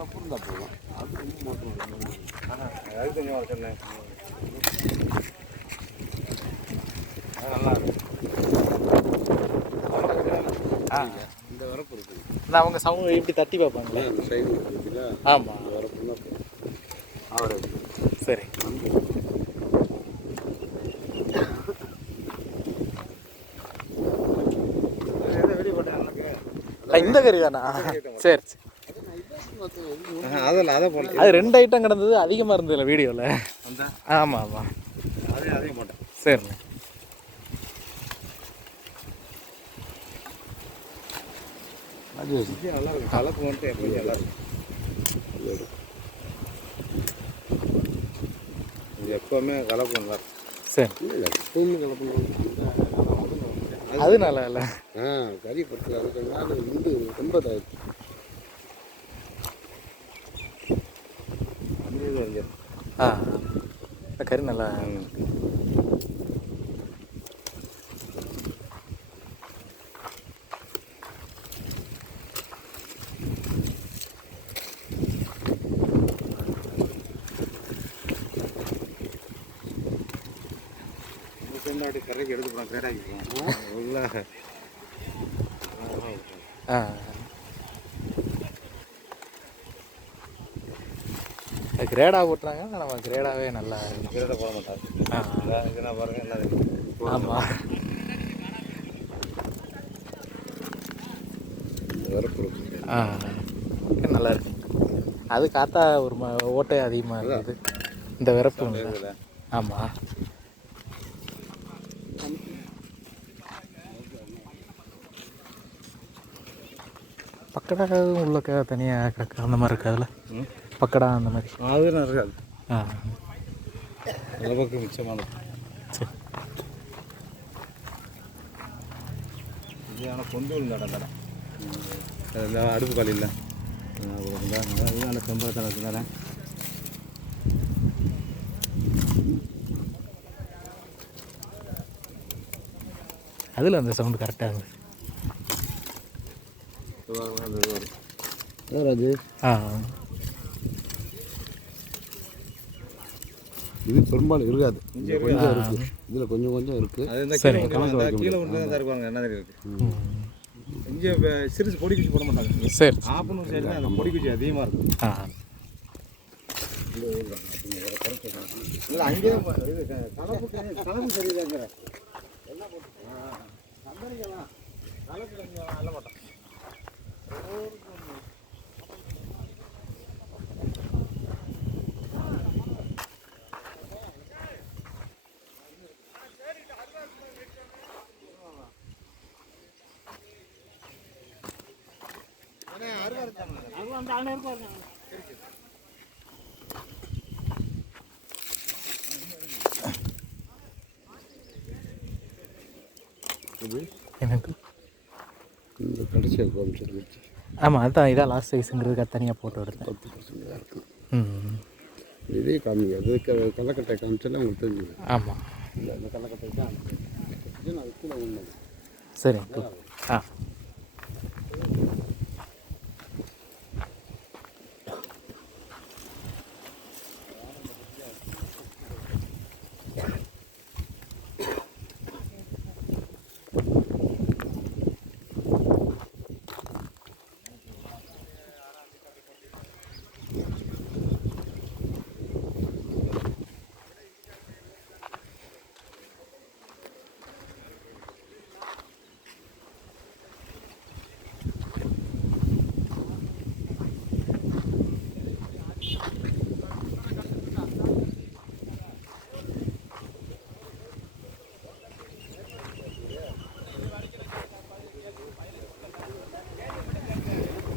வரப்பு இருந்தால் போதும். அது ரொம்ப மாற்றம். அது கொஞ்சம் வர சொன்னேன். நல்லா இருக்கும். இந்த வரப்பு இருக்குது. நான் அவங்க சவுண்ட் இப்படி தட்டி பார்ப்பாங்களே அந்த சைடு இருக்குதுல்ல. ஆமாம். இந்த வரப்பு தான் போதும். அவரை சரி. இந்த கறி தானா? சரி சரி. அதில் அதை போட்டேன். அது 2 ஐட்டம் கிடந்தது, அதிகமாக இருந்ததில்ல வீடியோவில். ஆமாம் ஆமாம். அதையும் போட்டேன். சரிண்ணே. அது நல்லா இருக்கும். கலப்பு வந்துட்டு எப்போ நல்லா இருக்கும். இது எப்போவுமே கலப்பு நல்லா இருக்கும். சரி. இல்லை எப்பவுமே கலப்பு அது நல்லா இல்லை. கறி பொறுத்து அதுக்கு இந்து ரொம்ப இதாகிடுச்சு. இந்த கறி நல்லா கரைக்கு எடுத்து போகிறோம். கிரேடாக்கிப்போம் உள்ள. கிரேடாக போட்டுறாங்க. நம்ம கிரேடாகவே நல்லா கிரேடாக போட மாட்டாங்க. இதெல்லாம் பாருங்கள் என்ன தெரியும். ஆமாம். வரப்பு நல்லா இருக்கு. அது காத்தா ஒரு ஓட்டை அதிகமாக இருக்குது. இந்த விறப்பு. ஆமாம். பக்கடா உள்ள தனியாக கிடக்கு அந்த மாதிரி இருக்காதுல்ல. பக்கடா அந்த மாதிரி அதுவும் இருக்காது. அளவுக்கு மிச்சமானது. சரி. இது ஆனால் கொண்டு வந்து கடை அதில் அடுப்பு காலி இல்லை. அது சம்பளத்தில் இருக்குதானே. அதில் அந்த சவுண்டு கரெக்டாக இருந்தது. அது இது பெரும்பாலும் இருக்காது. கொஞ்சம் இருக்குது. இதில் கொஞ்சம் கொஞ்சம் இருக்குது. கீழே ஒன்று தான் இருப்பாங்க. என்ன இருக்கு இங்கே சிறுசு பொடி குச்சி போட மாட்டாங்க. சரி. ஆப்பனூர் சைடில் அந்த பொடி குச்சி அதிகமாக இருக்கும். இல்லை அங்கேயே இது கலப்பு சரியில்லைங்க. என்ன போட்டு கம்பெனிக்கலாம் கலப்பு நல்ல மாட்டோம். எனக்கு இந்த கடைசியாக காமிச்சிருந்துச்சு. ஆமாம், அதுதான் இதான் லாஸ்ட் சைஸுங்கிறதுக்கு தனியாக போட்டோ எடுத்தேன். 10% தான் இருக்கும். இதே காமிங்க. அது கள்ளக்கட்டை காமிச்சாலும் உங்களுக்கு தெரிஞ்சுது. ஆமாம். இல்லை இந்த கள்ளக்கட்டை தான் அது கீழே ஒன்று. சரி. ஆ.